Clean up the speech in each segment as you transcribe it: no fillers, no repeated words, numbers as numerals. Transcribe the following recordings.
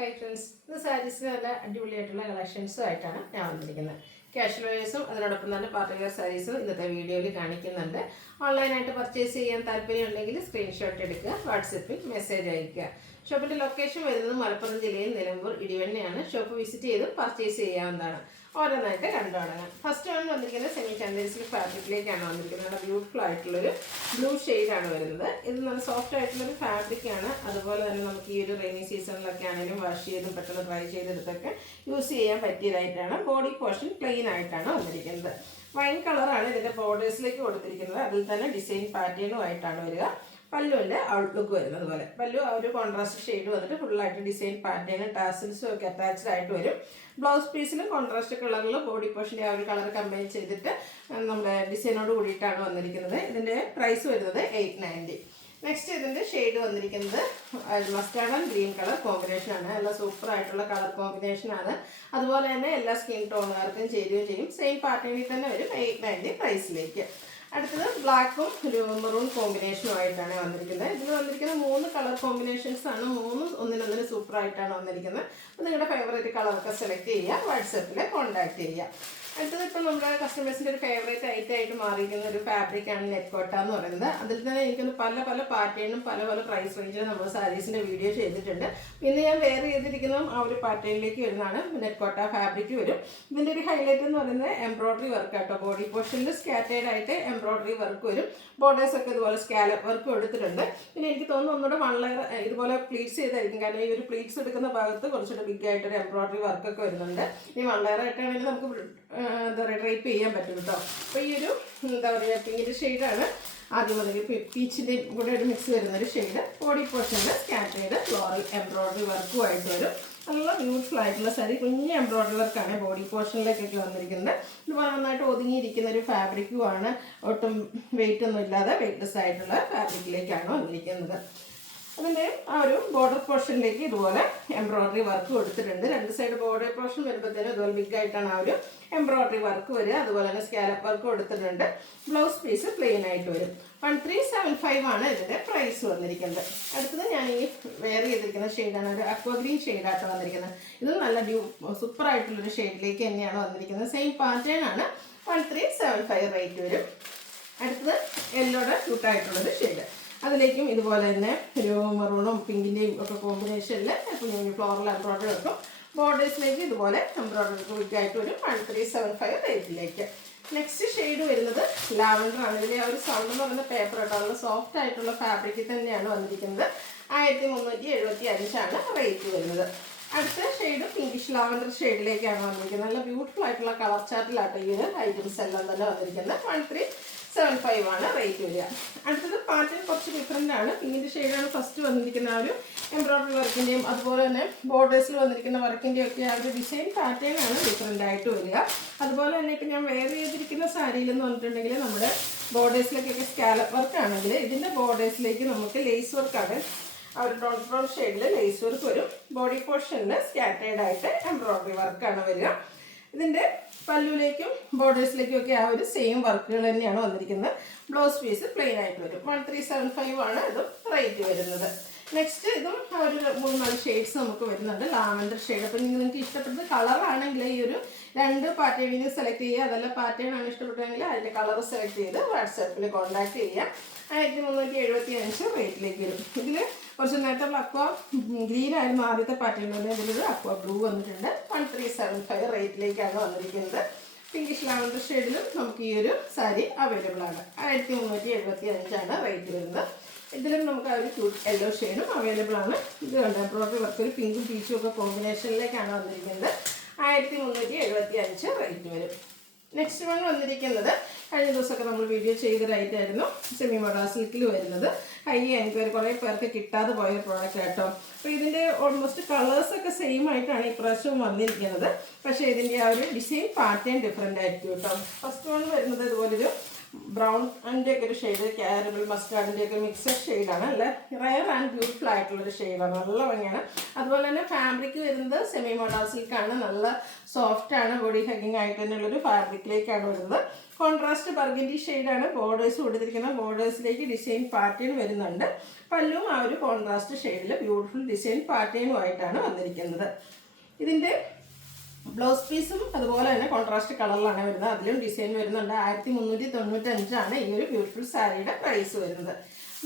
Hi friends, ഇന്ന് സാരീസിന് നല്ല അടിപൊളിയായിട്ടുള്ള കളക്ഷൻസും ആയിട്ടാണ് ഞാൻ വന്നിരിക്കുന്നത്. ക്യാഷ്വൽ വെയേഴ്സും അതിനോടൊപ്പം തന്നെ പാർട്ടി വെയർ സാരീസും ഇന്നത്തെ വീഡിയോയിൽ കാണിക്കുന്നുണ്ട്. ഓൺലൈനായിട്ട് പർച്ചേസ് ചെയ്യാൻ താല്പര്യമുണ്ടെങ്കിൽ സ്ക്രീൻഷോട്ട് എടുക്കുക, വാട്സപ്പിൽ മെസ്സേജ് അയയ്ക്കുക. ഷോപ്പിൻ്റെ ലൊക്കേഷൻ വരുന്നത് മലപ്പുറം ജില്ലയിൽ നിലമ്പൂർ ഇടിവണ്ണയാണ്. ഷോപ്പ് വിസിറ്റ് ചെയ്ത് പർച്ചേസ് ചെയ്യാവുന്നതാണ്. ഓരോന്നായിട്ട് കണ്ടു തുടങ്ങാം. ഫസ്റ്റ് ആണ് വന്നിരിക്കുന്നത് സെമി ചാൻഡേഴ്സിൽ ഫാബ്രിക്കിലേക്കാണ് വന്നിരിക്കുന്നത്. നല്ല ബ്യൂട്ടിഫുൾ ആയിട്ടുള്ളൊരു ബ്ലൂ ഷെയ്ഡാണ് വരുന്നത്. ഇത് നല്ല സോഫ്റ്റ് ആയിട്ടുള്ളൊരു ഫാബ്രിക്കാണ്. അതുപോലെ തന്നെ നമുക്ക് ഈ ഒരു റെയിനി സീസണിലൊക്കെ ആണെങ്കിലും വാഷ് ചെയ്തും പെട്ടെന്ന് ഡ്രൈ ചെയ്തെടുത്തൊക്കെ യൂസ് ചെയ്യാൻ പറ്റിയതായിട്ടാണ്. ബോഡി പോർഷൻ പ്ലെയിൻ ആയിട്ടാണ് വന്നിരിക്കുന്നത്. വൈൻ കളറാണ് ഇതിൻ്റെ ബോർഡേഴ്സിലേക്ക് കൊടുത്തിരിക്കുന്നത്. അതിൽ തന്നെ ഡിസൈൻ പാറ്റേണും ആയിട്ടാണ് വരിക. പല്ലുവിൻ്റെ ഔട്ട്ലുക്ക് വരുന്നത് പോലെ പല്ലു ആ ഒരു കോൺട്രാസ്റ്റ് ഷെയ്ഡ് വന്നിട്ട് ഫുള്ളായിട്ട് ഡിസൈൻ പാറ്റേൺ ടാസിൽസും ഒക്കെ അറ്റാച്ച്ഡ് ആയിട്ട് വരും. ബ്ലൗസ് പീസിലും കോൺട്രാസ്റ്റ് കളറിൽ ബോഡി പോർഷൻ്റെ ആ ഒരു കളർ കമ്പൈൻ ചെയ്തിട്ട് നമ്മുടെ ഡിസൈനോട് കൂടിയിട്ടാണ് വന്നിരിക്കുന്നത്. ഇതിൻ്റെ പ്രൈസ് വരുന്നത് 890. നെക്സ്റ്റ് ഇതിൻ്റെ ഷെയ്ഡ് വന്നിരിക്കുന്നത് മസ്റ്റാർഡ് ആൻഡ് ഗ്രീൻ കളർ കോമ്പിനേഷനാണ്. നല്ല സൂപ്പർ ആയിട്ടുള്ള കളർ കോമ്പിനേഷനാണ്. അതുപോലെ തന്നെ എല്ലാ സ്കിൻ ടോണുകാർക്കും ചേരുകയും ചെയ്യും. സെയിം പാറ്റേണിൽ തന്നെ വരും 890 പ്രൈസിലേക്ക്. അടുത്തത് ബ്ലാക്കും ഒരു മെറൂൺ കോമ്പിനേഷനുമായിട്ടാണ് വന്നിരിക്കുന്നത്. ഇതിൽ വന്നിരിക്കുന്ന 3 കളർ കോമ്പിനേഷൻസ് ആണ്. 3 ഒന്നിനൊന്നിന് സൂപ്പറായിട്ടാണ് വന്നിരിക്കുന്നത്. അപ്പോൾ നിങ്ങളുടെ ഫേവറേറ്റ് കളറൊക്കെ സെലക്ട് ചെയ്യുക, വാട്സപ്പിൽ കോൺടാക്ട് ചെയ്യുക. അടുത്തത് ഇപ്പോൾ നമ്മുടെ കസ്റ്റമേഴ്സിൻ്റെ ഒരു ഫേവറേറ്റ് ഐറ്റം ആയിട്ട് മാറിയിരിക്കുന്ന ഒരു ഫാബ്രിക്കാണ് നെറ്റ് കോട്ട എന്ന് പറയുന്നത്. അതിൽ തന്നെ എനിക്കൊന്ന് പല പാറ്റേണും പല പ്രൈസ് റേഞ്ചിലും നമ്മൾ സാരീസിൻ്റെ വീഡിയോ ചെയ്തിട്ടുണ്ട്. പിന്നെ ഞാൻ വെയർ ചെയ്തിരിക്കുന്നതും ആ ഒരു പാറ്റേണിലേക്ക് വരുന്നതാണ്. നെറ്റ് കോട്ട ഫാബ്രിക് വരും. ഇതിൻ്റെ ഒരു ഹൈലൈറ്റ് എന്ന് പറയുന്നത് എംബ്രോയ്ഡറി വർക്ക് ആട്ടോ. ബോഡി പോർഷനിൽ സ്കാറ്റേഡ് ആയിട്ട് എംബ്രോയ്ഡറി വർക്ക് വരും. ബോർഡേഴ്സൊക്കെ ഇതുപോലെ സ്കാലപ്പ് വർക്ക് എടുത്തിട്ടുണ്ട്. പിന്നെ എനിക്ക് തോന്നുന്നു ഒന്നുകൂടെ 1 ലെയർ ഇതുപോലെ പ്ലീറ്റ്സ് ചെയ്തായിരിക്കും. കാരണം ഈ ഒരു പ്ലീറ്റ്സ് എടുക്കുന്ന ഭാഗത്ത് കുറച്ചുകൂടെ ബിഗ് ആയിട്ടൊരു എംബ്രോയ്ഡറി വർക്കൊക്കെ വരുന്നുണ്ട്. ഈ 1 ലെയർ ആയിട്ടാണെങ്കിൽ നമുക്ക് എന്താ പറയുക ഡ്രൈപ്പ് ചെയ്യാൻ പറ്റും കേട്ടോ. അപ്പോൾ ഈ ഒരു എന്താ പറയുക പിങ്കിൻ്റെ ഷെയ്ഡാണ് ആദ്യം മുതൽ പീച്ചിൻ്റെ കൂടെ ഒരു മിക്സ് വരുന്നൊരു ഷെയ്ഡ്. ബോഡി പോർഷനിൽ സ്കാറ്റേഡ് ഫ്ലോറൽ എംബ്രോയ്ഡറി വർക്കുമായിട്ട് വരും. നല്ല ബ്യൂട്ടിഫുൾ ആയിട്ടുള്ള സാരി. കുഞ്ഞ് എംബ്രോയ്ഡറി വർക്കാണ് ബോഡി പോർഷനിലേക്കൊക്കെ വന്നിരിക്കുന്നത്. ഇതുപോലെ നന്നായിട്ട് ഒതുങ്ങിയിരിക്കുന്ന ഒരു ഫാബ്രിക്കുമാണ്. ഒട്ടും വെയിറ്റ് ഒന്നും ഇല്ലാതെ വെയിറ്റ്ലെസ് ആയിട്ടുള്ള ഫാബ്രിക്കിലേക്കാണ് വന്നിരിക്കുന്നത്. അതിൻ്റെ ആ ഒരു ബോർഡർ പോർഷനിലേക്ക് ഇതുപോലെ എംബ്രോയ്ഡറി വർക്ക് കൊടുത്തിട്ടുണ്ട്. 2 സൈഡ് ബോർഡർ പോർഷൻ വരുമ്പോഴത്തേനും ഇതുപോലെ ബിഗ് ആയിട്ടാണ് ആ ഒരു എംബ്രോയ്ഡറി വർക്ക് വരിക. അതുപോലെ തന്നെ സ്കാലപ്പ് വർക്ക് കൊടുത്തിട്ടുണ്ട്. ബ്ലൗസ് പീസ് പ്ലെയിൻ ആയിട്ട് വരും. 1375 ആണ് ഇതിൻ്റെ പ്രൈസ് വന്നിരിക്കുന്നത്. അടുത്തത് ഞാൻ ഈ വെയർ ചെയ്തിരിക്കുന്ന ഷെയ്ഡാണ്. ഒരു അക്വ ഗ്രീൻ ഷെയ്ഡായിട്ട് വന്നിരിക്കുന്നത്. ഇത് നല്ല സൂപ്പറായിട്ടുള്ളൊരു ഷെയ്ഡിലേക്ക് തന്നെയാണ് വന്നിരിക്കുന്നത്. സെയിം പാറ്റേൺ ആണ്. 1375 റേറ്റ് വരും. അടുത്തത് യെല്ലോയുടെ ക്യൂട്ടായിട്ടുള്ളൊരു ഷെയ്ഡ്. അതിലേക്കും ഇതുപോലെ തന്നെ ഒരു മെറൂണും പിങ്കിൻ്റെയും ഒക്കെ കോമ്പിനേഷനിൽ കുഞ്ഞു ഫ്ലോറൽ എംബ്രോയ്ഡറി വെക്കും. ബോർഡേഴ്സിലേക്ക് ഇതുപോലെ എംബ്രോയ്ഡറി വിഗായിട്ട് വരും. 1375 റേറ്റിലേക്ക്. നെക്സ്റ്റ് ഷെയ്ഡ് വരുന്നത് ലാവൻഡർ ആണ്. ഇതിലെ ഒരു സൗണ്ട് എന്ന് പറയുന്ന പേപ്പർ കേട്ടോ. നല്ല സോഫ്റ്റ് ആയിട്ടുള്ള ഫാബ്രിക്കിൽ തന്നെയാണ് വന്നിരിക്കുന്നത്. 1375 ആണ് റേറ്റ് വരുന്നത്. അടുത്ത ഷെയ്ഡ് പിങ്കിഷ് ലാവൻഡർ ഷെയ്ഡിലേക്കാണ് വന്നിരിക്കുന്നത്. നല്ല ബ്യൂട്ടിഫുൾ ആയിട്ടുള്ള കളർ ചാർട്ടിലാട്ടോ ഈ ഒരു ഐറ്റംസ് എല്ലാം തന്നെ വന്നിരിക്കുന്നത്. 1375 ആണ് റേറ്റ് വരിക. അടുത്തത് പാറ്റേൺ കുറച്ച് ഡിഫറെൻ്റ് ആണ്. പിങ്കിൻ്റെ ഷെയ്ഡാണ് ഫസ്റ്റ് വന്നിരിക്കുന്ന ആ ഒരു എംബ്രോയ്ഡറി വർക്കിൻ്റെയും അതുപോലെ തന്നെ ബോർഡേഴ്സിൽ വന്നിരിക്കുന്ന വർക്കിൻ്റെയും ഒക്കെ ആ ഒരു ഡിസൈൻ പാറ്റേൺ ആണ് ഡിഫറെൻ്റ് ആയിട്ട് വരിക. അതുപോലെ തന്നെ ഇപ്പം ഞാൻ വെയർ ചെയ്തിരിക്കുന്ന സാരിയിലെന്ന് പറഞ്ഞിട്ടുണ്ടെങ്കിൽ നമ്മുടെ ബോർഡേഴ്സിലേക്കൊക്കെ സ്കാലപ്പ് വർക്ക് ആണെങ്കിൽ ഇതിൻ്റെ ബോർഡേഴ്സിലേക്ക് നമുക്ക് ലേസ് വർക്കാണ്. ആ ഒരു ഡോട്ട് ബ്രൗൺ ഷെയ്ഡിൽ ലേസ് വർക്ക് വരും. ബോഡി പോർഷനിൽ സ്കാറ്റേഡ് ആയിട്ട് എംബ്രോയ്ഡറി വർക്കാണ് വരിക. ഇതിൻ്റെ പല്ലുവിലേക്കും ബോർഡേഴ്സിലേക്കും ഒക്കെ ആ ഒരു സെയിം വർക്കുകൾ തന്നെയാണ് വന്നിരിക്കുന്നത്. ബ്ലൗസ് പീസ് പ്ലെയിൻ ആയിട്ട് വരും. 1375 ആണ് ഇതും റേറ്റ് വരുന്നത്. നെക്സ്റ്റ് ഇതും ഒരു 3-4 ഷെയ്ഡ്സ് നമുക്ക് വരുന്നുണ്ട്. Lavender shade. അപ്പോൾ നിങ്ങൾക്ക് ഇഷ്ടപ്പെട്ട കളറാണെങ്കിൽ ഈ ഒരു 2 പാറ്റേണിൽ സെലക്ട് ചെയ്യുക. അതല്ല പാറ്റേൺ ആണ് ഇഷ്ടപ്പെട്ടെങ്കിൽ അതിൻ്റെ കളർ സെലക്ട് ചെയ്ത് വാട്സാപ്പിൽ കോൺടാക്ട് ചെയ്യുക. 1375 റേറ്റിലേക്ക് വരും. ഇതിൽ കുറച്ച് നേരത്തെ അക്വ ഗ്രീൻ ആയിരുന്നു ആദ്യത്തെ പാറ്റേൺ തന്നെ. ഇതിലൊരു അക്വ ബ്ലൂ വന്നിട്ടുണ്ട്. 1375 റേറ്റിലേക്കാണ് വന്നിരിക്കുന്നത്. പിങ്കിഷ് ലാവൻഡർ ഷെയ്ഡിലും നമുക്ക് ഈ ഒരു സാരി അവൈലബിൾ ആണ്. 1375 ആണ് റേറ്റ് വരുന്നത്. ഇതിലും നമുക്ക് ആ ഒരു ക്യൂട്ട് യെല്ലോ ഷെയ്ഡും അവൈലബിൾ ആണ്. ഇത് കണ്ട എംബ്രോയ്ഡറി വർക്ക് ഒരു പിങ്കും പീച്ചും ഒക്കെ കോമ്പിനേഷനിലേക്കാണ് വന്നിരിക്കുന്നത്. 1375 റേറ്റ് വരും. നെക്സ്റ്റ് വൺ വന്നിരിക്കുന്നത് കഴിഞ്ഞ ദിവസമൊക്കെ നമ്മൾ വീഡിയോ ചെയ്തൊരായിട്ടായിരുന്നു. സെമി മോഡൽ സിൽക്കിൽ വരുന്നത്. എനിക്ക് കുറേ പേർക്ക് കിട്ടാതെ പോയ പ്രോഡക്റ്റ് കേട്ടോ. അപ്പോൾ ഇതിൻ്റെ ഓൾമോസ്റ്റ് കളേഴ്സൊക്കെ സെയിം ആയിട്ടാണ് ഇപ്രാവശ്യം വന്നിരിക്കുന്നത്. പക്ഷേ ഇതിൻ്റെ ആ ഒരു ഡിസൈൻ പാറ്റേൺ ഡിഫറെൻ്റ് ആയിരിക്കും കേട്ടോ. ഫസ്റ്റ് വൺ വരുന്നത് ഇതുപോലൊരു ബ്രൗൺ അതിൻ്റെ ഒക്കെ ഒരു ഷെയ്ഡ്, കാരമൽ മസ്റ്റാർഡിൻ്റെ ഒക്കെ മിക്സഡ് ഷെയ്ഡാണ്. നല്ല റയർ ആൻഡ് ബ്യൂട്ടിഫുൾ ആയിട്ടുള്ളൊരു ഷെയ്ഡാണ്, നല്ല ഭംഗിയാണ്. അതുപോലെ തന്നെ ഫാബ്രിക് വരുന്നത് സെമി മോഡൽ സിൽക്കാണ്, നല്ല സോഫ്റ്റാണ്, ബോഡി ഹഗ്ഗിങ് ആയിട്ട് തന്നെയുള്ളൊരു ഫാബ്രിക്കിലേക്കാണ് വരുന്നത്. കോൺട്രാസ്റ്റ് ബർഗൻഡി ഷെയ്ഡാണ് ബോർഡേഴ്സ് കൊടുത്തിരിക്കുന്ന. ബോർഡേഴ്സിലേക്ക് ഡിസൈൻ പാറ്റേൺ വരുന്നുണ്ട്. പല്ലും ആ ഒരു കോൺട്രാസ്റ്റ് ഷെയ്ഡിൽ ബ്യൂട്ടിഫുൾ ഡിസൈൻ പാറ്റേണുമായിട്ടാണ് വന്നിരിക്കുന്നത്. ഇതിൻ്റെ ബ്ലൗസ് പീസും അതുപോലെ തന്നെ കോൺട്രാസ്റ്റ് കളറിലാണ് വരുന്നത്, അതിലും ഡിസൈൻ വരുന്നുണ്ട്. 1395 ഈ ഒരു ബ്യൂട്ടിഫുൾ സാരിയുടെ പ്രൈസ് വരുന്നത്.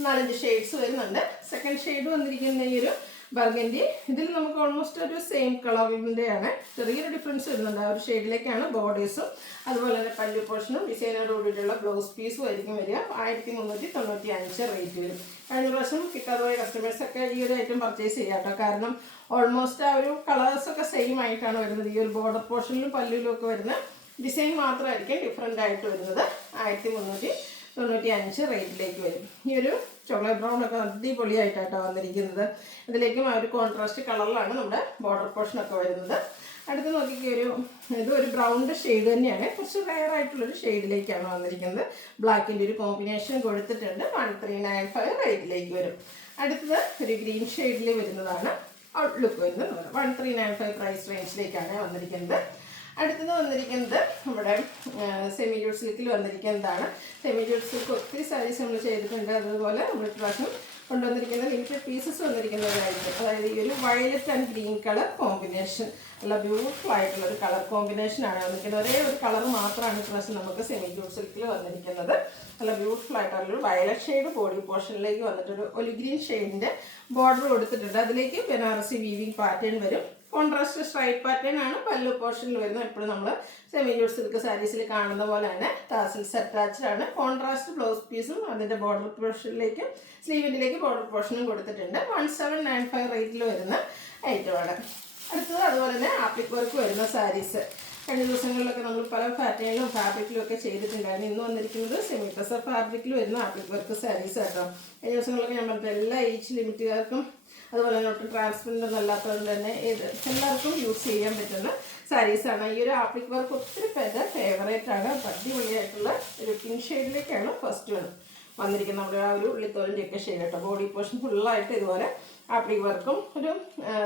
4 ഷെയ്ഡ്സ് വരുന്നുണ്ട്. സെക്കൻഡ് ഷെയ്ഡ് വന്നിരിക്കുന്ന ഈ ഒരു ബർഗൻഡി, ഇതിൽ നമുക്ക് ഓൾമോസ്റ്റ് ഒരു സെയിം കളറിൻ്റെയാണ്, ചെറിയൊരു ഡിഫറൻസ് വരുന്നുണ്ട്. ആ ഒരു ഷെയ്ഡിലേക്കാണ് ബോർഡേഴ്സും അതുപോലെ തന്നെ പല്ലു പോർഷനും ഡിസൈനറോടുകൂടിയുള്ള ബ്ലൗസ് പീസും ആയിരിക്കും വരിക. 1395 റേറ്റ് വരും. കഴിഞ്ഞ പ്രാവശ്യം കിട്ടാതെ പോയ കസ്റ്റമേഴ്സൊക്കെ ഈ ഒരു ഐറ്റം പർച്ചേസ് ചെയ്യാം കേട്ടോ. കാരണം ഓൾമോസ്റ്റ് ആ ഒരു കളേഴ്സൊക്കെ സെയിം ആയിട്ടാണ് വരുന്നത്. ഈ ഒരു ബോർഡർ പോർഷനിലും പല്ലുവിലും ഒക്കെ വരുന്ന ഡിസൈൻ മാത്രമായിരിക്കും ഡിഫറെൻ്റ് ആയിട്ട് വരുന്നത്. 1395 റേറ്റിലേക്ക് വരും. ഈ ഒരു ചോക്ലേറ്റ് ബ്രൗൺ ഒക്കെ അടിപൊളിയായിട്ടാണ് വന്നിരിക്കുന്നത്. ഇതിലേക്കും ആ ഒരു കോൺട്രാസ്റ്റ് കളറിലാണ് നമ്മുടെ ബോർഡർ പോർഷനൊക്കെ വരുന്നത്. അടുത്ത് നോക്കിക്കോ, ഇതൊരു ബ്രൗണിൻ്റെ ഷെയ്ഡ് തന്നെയാണ്, കുറച്ച് റയർ ആയിട്ടുള്ളൊരു ഷെയ്ഡിലേക്കാണ് വന്നിരിക്കുന്നത്. ബ്ലാക്കിൻ്റെ ഒരു കോമ്പിനേഷൻ കൊടുത്തിട്ടുണ്ട്. 1395 റേറ്റിലേക്ക് വരും. അടുത്തത് ഒരു ഗ്രീൻ ഷെയ്ഡിൽ വരുന്നതാണ് ഔട്ട്ലുക്ക് വരുന്നത്. 1395 പ്രൈസ് റേഞ്ചിലേക്കാണ് വന്നിരിക്കുന്നത്. അടുത്തത് വന്നിരിക്കുന്നത് നമ്മുടെ സെമി ജൂട്ട് സിൽക്കിൽ വന്നിരിക്കുന്നതാണ്. സെമി ജൂട്ട് സിൽക്ക് ഒത്തിരി സാരീസ് നമ്മൾ ചെയ്തിട്ടുണ്ട്. അതുപോലെ നമ്മൾ പ്രാവശ്യം കൊണ്ടുവന്നിരിക്കുന്ന ലിമിറ്റഡ് പീസസ് വന്നിരിക്കുന്നതായിരിക്കും. അതായത് ഈ ഒരു violet and green colour combination, നല്ല ബ്യൂട്ടിഫുൾ ആയിട്ടുള്ളൊരു കളർ കോമ്പിനേഷനാണ് വന്നിരിക്കുന്നത്. ഒരേ ഒരു കളർ മാത്രമാണ് ഇപ്രാവശ്യം നമുക്ക് സെമി ജൂട്ട് സിൽക്കിൽ വന്നിരിക്കുന്നത്. നല്ല ബ്യൂട്ടിഫുൾ ആയിട്ടുള്ളൊരു വയലറ്റ് ഷെയ്ഡ് ബോഡി പോർഷനിലേക്ക് വന്നിട്ടൊരു ഒലി ഗ്രീൻ ഷെയ്ഡിൻ്റെ ബോർഡർ കൊടുത്തിട്ടുണ്ട്. അതിലേക്ക് ബനാറസി വീവിങ് പാറ്റേൺ വരും. കോൺട്രാസ്റ്റ് സ്ട്രൈപ്പ് പാറ്റേൺ ആണ് പല്ലു പോർഷനിൽ വരുന്നത്. എപ്പോഴും നമ്മൾ സെമി ജൂട്ട് സിൽക്ക് സാരീസിൽ കാണുന്ന പോലെ തന്നെ ടാസിൽസ് അറ്റാച്ച്ഡ് ആണ്. കോൺട്രാസ്റ്റ് ബ്ലൗസ് പീസും അതിൻ്റെ ബോർഡർ പോർഷനിലേക്ക് സ്ലീവിൻ്റിലേക്ക് ബോർഡർ പോർഷനും കൊടുത്തിട്ടുണ്ട്. 1795 റേറ്റിൽ വരുന്ന ഐറ്റമാണ്. അടുത്തത് അതുപോലെ തന്നെ ആപ്ലിക് വർക്ക് വരുന്ന സാരീസ്. കഴിഞ്ഞ ദിവസങ്ങളിലൊക്കെ നമ്മൾ പല പാറ്റേണിലും ഫാബ്രിക്കിലും ഒക്കെ ചെയ്തിട്ടുണ്ടായിരുന്നു. ഇന്ന് വന്നിരിക്കുന്നത് സെമി ടസർ ഫാബ്രിക്കിൽ വരുന്ന ആപ്ലിക് വർക്ക് സാരീസ് ആട്ടോ. കഴിഞ്ഞ ദിവസങ്ങളിലൊക്കെ ഞാൻ പറഞ്ഞത് എല്ലാ ഏജ് ലിമിറ്റുകാർക്കും അതുപോലെ തന്നെ ഒട്ടും ട്രാൻസ്പെറൻ്റ് ഒന്നും അല്ലാത്തതുകൊണ്ട് തന്നെ എല്ലാവർക്കും യൂസ് ചെയ്യാൻ പറ്റുന്ന സാരീസാണ്. ഈ ഒരു ആപ്ലിക് വർക്ക് ഒത്തിരി പേരുടെ ഫേവറേറ്റ് ആണ്. അടിപൊളിയായിട്ടുള്ള ഒരു പിങ്ക് ഷെയ്ഡിലേക്കാണ് ഫസ്റ്റ് വന്നിരിക്കുന്നത്. നമ്മുടെ ആ ഒരു ഉള്ളിത്തോലിൻ്റെയൊക്കെ ഷെയ്ഡ് കേട്ടോ. ബോഡി പോർഷൻ ഫുള്ളായിട്ട് ഇതുപോലെ ആപ്ലിക് വർക്കും ഒരു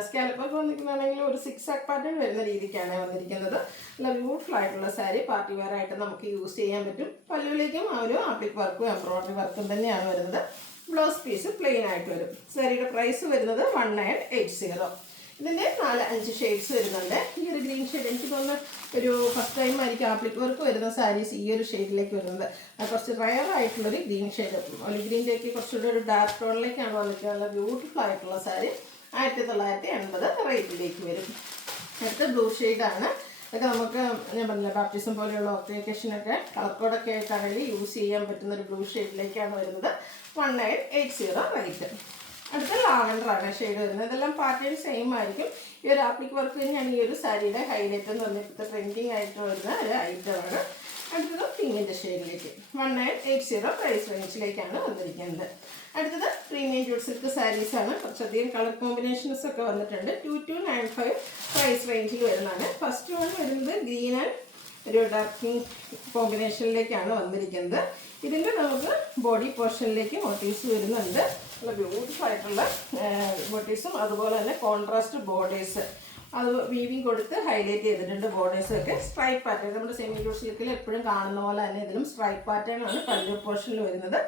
സ്കാലപ്പ് വർക്ക് വന്നിരിക്കുന്നതാണെങ്കിൽ ഒരു 6 ആക്ക് പാറ്റേൺ വരുന്ന രീതിക്കാണ് വന്നിരിക്കുന്നത്. നല്ല ബ്യൂട്ടിഫുൾ ആയിട്ടുള്ള സാരി പാർട്ടി വെയർ ആയിട്ട് നമുക്ക് യൂസ് ചെയ്യാൻ പറ്റും. പല്ലുവിലേക്കും ആ ഒരു ആപ്ലിക് വർക്കും എംബ്രോയിഡറി വർക്കും തന്നെയാണ് വരുന്നത്. ബ്ലൗസ് പീസ് പ്ലെയിൻ ആയിട്ട് വരും. സാരിയുടെ പ്രൈസ് വരുന്നത് 1980. ഇതിൻ്റെ 4-5 ഷെയ്ഡ്സ് വരുന്നുണ്ട്. ഈ ഒരു ഗ്രീൻ ഷെയ്ഡ് എനിക്ക് തോന്നുന്നു ഒരു ഫസ്റ്റ് ടൈം ആയിരിക്കും ആപ്ലിക് വർക്ക് വരുന്ന സാരീസ് ഈ ഒരു ഷെയ്ഡിലേക്ക് വരുന്നത്. കുറച്ച് റയർ ആയിട്ടുള്ളൊരു ഗ്രീൻ ഷെയ്ഡ്, ഒലി ഗ്രീൻ്റെയൊക്കെ കുറച്ചുകൂടി ഒരു ഡാർക്ക് ടോണിലേക്കാണ് വന്നിരിക്കുന്നത്. നല്ല ബ്യൂട്ടിഫുൾ ആയിട്ടുള്ള സാരി 1980 റേറ്റിലേക്ക് വരും. അടുത്ത ബ്ലൂ ഷെയ്ഡാണ്. ഇതൊക്കെ നമുക്ക് ഞാൻ പറഞ്ഞില്ല ബാപ്റ്റിസം പോലെയുള്ള ഒക്കേഷനൊക്കെ കളർ കോഡൊക്കെ ആയിട്ടാണെങ്കിൽ യൂസ് ചെയ്യാൻ പറ്റുന്ന ഒരു ബ്ലൂ ഷെയ്ഡിലേക്കാണ് വരുന്നത്. 1980 റേറ്റ്. അടുത്ത ലാവൻഡറാണ് ഷെയ്ഡ് വരുന്നത്. ഇതെല്ലാം പാറ്റേൺ സെയിം ആയിരിക്കും. ഈ ഒരു ആപ്ലിക് വർക്ക് തന്നെയാണ് ഈ ഒരു സാരിയുടെ ഹൈലൈറ്റ് എന്ന് പറഞ്ഞാൽ ഇപ്പോഴത്തെ ട്രെൻഡിങ് ആയിട്ട് വരുന്ന ഒരു ഐറ്റമാണ്. അടുത്തത് പിങ്കിൻ്റെ ഷെയ്ഡിലേക്ക് 1980 പ്രൈസ് റേഞ്ചിലേക്കാണ് വന്നിരിക്കുന്നത്. അടുത്തത് പ്രീമിയം ജൂട്ട് സിൽക്ക് സാരീസാണ്. കുറച്ചധികം കളർ കോമ്പിനേഷൻസ് ഒക്കെ വന്നിട്ടുണ്ട്. 2295 പ്രൈസ് റേഞ്ചിൽ വരുന്നതാണ്. ഫസ്റ്റ് വൺ വരുന്നത് ഗ്രീൻ ആൻഡ് ഒരു ഡാർക്ക് പിങ്ക് കോമ്പിനേഷനിലേക്കാണ് വന്നിരിക്കുന്നത്. ഇതിൻ്റെ നമുക്ക് ബോഡി പോർഷനിലേക്ക് മോട്ടീവ്സ് വരുന്നുണ്ട്. നല്ല ബ്യൂട്ടിഫുൾ ആയിട്ടുള്ള മോട്ടീവ്സും അതുപോലെ തന്നെ കോൺട്രാസ്റ്റ് ബോർഡേഴ്സ് അത് വീവിങ് കൊടുത്ത് ഹൈലൈറ്റ് ചെയ്തിട്ടുണ്ട്. ബോർഡേഴ്സൊക്കെ സ്ട്രൈപ്പ് പാറ്റേൺ നമ്മുടെ സെമി ജൂട്ട് സിൽക്കിൽ എപ്പോഴും കാണുന്ന പോലെ തന്നെ ഇതിലും സ്ട്രൈപ്പ് പാറ്റേൺ ആണ് പല്ലു പോർഷനിൽ വരുന്നത്.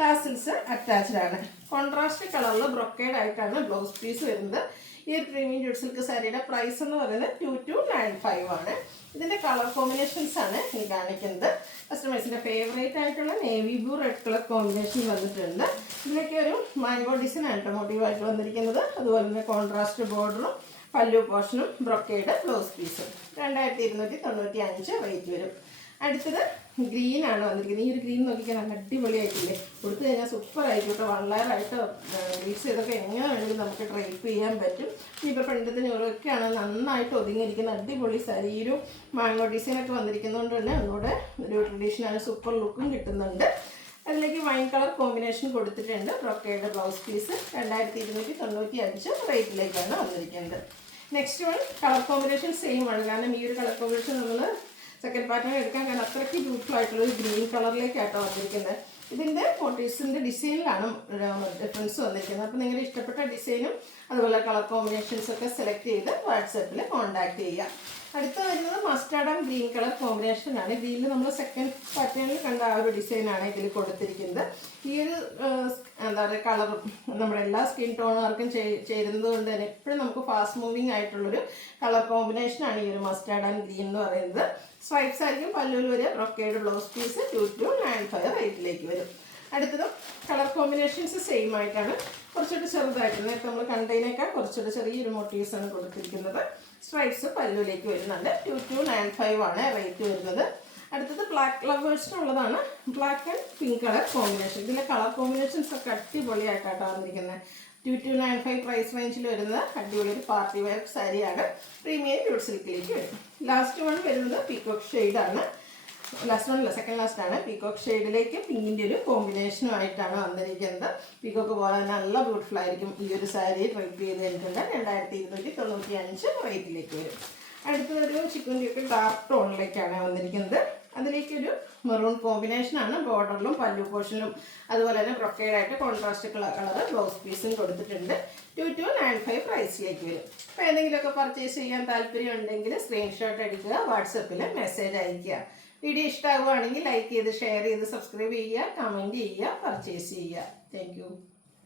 ടാസിൽസ് അറ്റാച്ച്ഡ് ആണ്. കോൺട്രാസ്റ്റ് കളറിൽ ബ്രൊക്കേഡ് ആയിട്ടാണ് ബ്ലൗസ് പീസ് വരുന്നത്. ഈ ഒരു പ്രീമിയം ജൂട്ട് സിൽക്ക് സാരിയുടെ പ്രൈസ് എന്ന് പറയുന്നത് 2295 ആണ്. ഇതിൻ്റെ കളർ കോമ്പിനേഷൻസ് ആണ് ഈ കാണിക്കുന്നത്. കസ്റ്റമേഴ്സിൻ്റെ ഫേവറേറ്റ് ആയിട്ടുള്ള navy blue red colour combination വന്നിട്ടുണ്ട്. ഇതിലേക്ക് ഒരു മാംഗോ ഡിസൈൻ ആണ് മോട്ടീവായിട്ട് വന്നിരിക്കുന്നത്. അതുപോലെ തന്നെ കോൺട്രാസ്റ്റ് ബോർഡറും പല്ലു പോർഷനും ബ്രൊക്കേഡ് ബ്ലൗസ് പീസും 2295 റേറ്റ് വരും. അടുത്തത് ഗ്രീൻ ആണ് വന്നിരിക്കുന്നത്. ഈ ഒരു ഗ്രീൻ നോക്കിക്കാൻ നല്ല അടിപൊളിയായിട്ടില്ലേ, കൊടുത്തു കഴിഞ്ഞാൽ സൂപ്പർ ആയിക്കോട്ടെ. വളരെയായിട്ട് യൂസ് ചെയ്തൊക്കെ എങ്ങനെ വേണമെങ്കിലും നമുക്ക് ഡ്രൈപ്പ് ചെയ്യാൻ പറ്റും. ഇപ്പോൾ ഫ്രണ്ടത്തെ ഞൊറൊക്കെയാണ് നന്നായിട്ട് ഒതുങ്ങിയിരിക്കുന്ന അടിപൊളി സാരി. ഈ ഒരു മാംഗോ ഡിസൈനൊക്കെ വന്നിരിക്കുന്നതുകൊണ്ട് തന്നെ ഒന്നുകൂടെ ഒരു ട്രഡീഷണൽ സൂപ്പർ ലുക്കും കിട്ടുന്നുണ്ട്. അതിലേക്ക് വൈൻ കളർ കോമ്പിനേഷൻ കൊടുത്തിട്ടുണ്ട്. ബ്രൊക്കേഡ് ബ്ലൗസ് പീസ് 2295 റേറ്റിലേക്കാണ് വന്നിരിക്കുന്നത്. Next one colour combination same ആണ്. കാരണം ഈ ഒരു കളർ കോമ്പിനേഷൻ നമ്മൾ സെക്കൻഡ് പാറ്റേൺ എടുക്കാൻ കാരണം അത്രയ്ക്ക് ബ്യൂട്ടിഫുൾ ആയിട്ടുള്ള ഒരു ഗ്രീൻ കളറിലേക്കാട്ടോ വന്നിരിക്കുന്നത്. ഇതിൻ്റെ മോട്ടീവ്സിൻ്റെ ഡിസൈനിലാണ് ഡിഫറൻസ് വന്നിരിക്കുന്നത്. അപ്പോൾ നിങ്ങളുടെ ഇഷ്ടപ്പെട്ട ഡിസൈനും അതുപോലെ കളർ കോമ്പിനേഷൻസൊക്കെ സെലക്ട് ചെയ്ത് വാട്സാപ്പിൽ കോൺടാക്ട് ചെയ്യുക. അടുത്ത വരുന്നത് മസ്റ്റാർഡ് ആൻഡ് ഗ്രീൻ കളർ കോമ്പിനേഷനാണ്. ഗ്രീനിൽ നമ്മൾ സെക്കൻഡ് പാറ്റേണിൽ കണ്ട ആ ഒരു ഡിസൈനാണ് ഇതിൽ കൊടുത്തിരിക്കുന്നത്. ഈ ഒരു എന്താ പറയുക കളറും നമ്മുടെ എല്ലാ സ്കിൻ ടോണുകാർക്കും ചേരുന്നത് കൊണ്ട് തന്നെ എപ്പോഴും നമുക്ക് ഫാസ്റ്റ് മൂവിങ് ആയിട്ടുള്ളൊരു കളർ കോമ്പിനേഷനാണ് ഈ ഒരു മസ്റ്റാർഡ് ആൻഡ് ഗ്രീൻ എന്ന് പറയുന്നത്. സ്ട്രൈപ്സ് ആയിരിക്കും പല്ലുവിൽ വരെ ബ്രൊക്കേഡ് ബ്ലൗസ് പീസ് 2295 റേറ്റിലേക്ക് വരും. അടുത്തതും കളർ കോമ്പിനേഷൻസ് സെയിം ആയിട്ടാണ്, കുറച്ചുകൂടി ചെറുതായിട്ട് നേരത്തെ നമ്മൾ കണ്ടതിനേക്കാൾ കുറച്ചുകൂടി ചെറിയൊരു മോട്ടീവ്സാണ് കൊടുത്തിരിക്കുന്നത്. സ്ട്രൈപ്സ് പല്ലുവിലേക്ക് വരുന്നുണ്ട്. 2295 ആണ് റേറ്റ് വരുന്നത്. അടുത്തത് ബ്ലാക്ക് ലവേഴ്സിനുള്ളതാണ്. Black and pink colour combination. ഇതിലെ കളർ കോമ്പിനേഷൻസ് ഒക്കെ അടിപൊളിയായിട്ടാണ് വന്നിരിക്കുന്നത്. 2295 പ്രൈസ് റേഞ്ചിൽ വരുന്നത് അടിപൊളി ഒരു പാർട്ടി വെയർ സാരിയാണ്. പ്രീമിയം പ്യൂർ സിൽക്കിലേക്ക് വരും. ലാസ്റ്റ് വൺ വരുന്നത് പീകോക്ക് ഷെയ്ഡാണ്. ലാസ്റ്റ് വൺ അല്ല, സെക്കൻഡ് ലാസ്റ്റ് ആണ്. പീകോക്ക് ഷെയ്ഡിലേക്ക് പിങ്കിൻ്റെ ഒരു കോമ്പിനേഷനുമായിട്ടാണ് വന്നിരിക്കുന്നത്. പീകോക്ക് പോലെ തന്നെ നല്ല ബ്യൂട്ടിഫുൾ ആയിരിക്കും ഈ ഒരു സാരി ഡ്രൈപ്പ് ചെയ്ത് കഴിഞ്ഞിട്ടുണ്ട്. 2295 റേറ്റിലേക്ക് വരും. അടുത്തൊരു ചിക്കൻ്റെയൊക്കെ ഡാർക്ക് ടോണിലേക്കാണ് വന്നിരിക്കുന്നത്. അതിലേക്കൊരു മെറൂൺ കോമ്പിനേഷനാണ്. ബോർഡറിലും പല്ലു പോർഷനിലും അതുപോലെ തന്നെ ബ്രൊക്കേഡായിട്ട് കോൺട്രാസ്റ്റ് കളർ ബ്ലൗസ് പീസും കൊടുത്തിട്ടുണ്ട്. 2295 പ്രൈസിലേക്ക് വരും. അപ്പോൾ ഏതെങ്കിലുമൊക്കെ പർച്ചേസ് ചെയ്യാൻ താല്പര്യം ഉണ്ടെങ്കിൽ സ്ക്രീൻഷോട്ട് എടുക്കുക, വാട്സപ്പിൽ മെസ്സേജ് അയയ്ക്കുക. വീഡിയോ ഇഷ്ടമാകുകയാണെങ്കിൽ ലൈക്ക് ചെയ്ത് ഷെയർ ചെയ്ത് സബ്സ്ക്രൈബ് ചെയ്യുക, കമൻറ്റ് ചെയ്യുക, പർച്ചേസ് ചെയ്യുക. Thank you.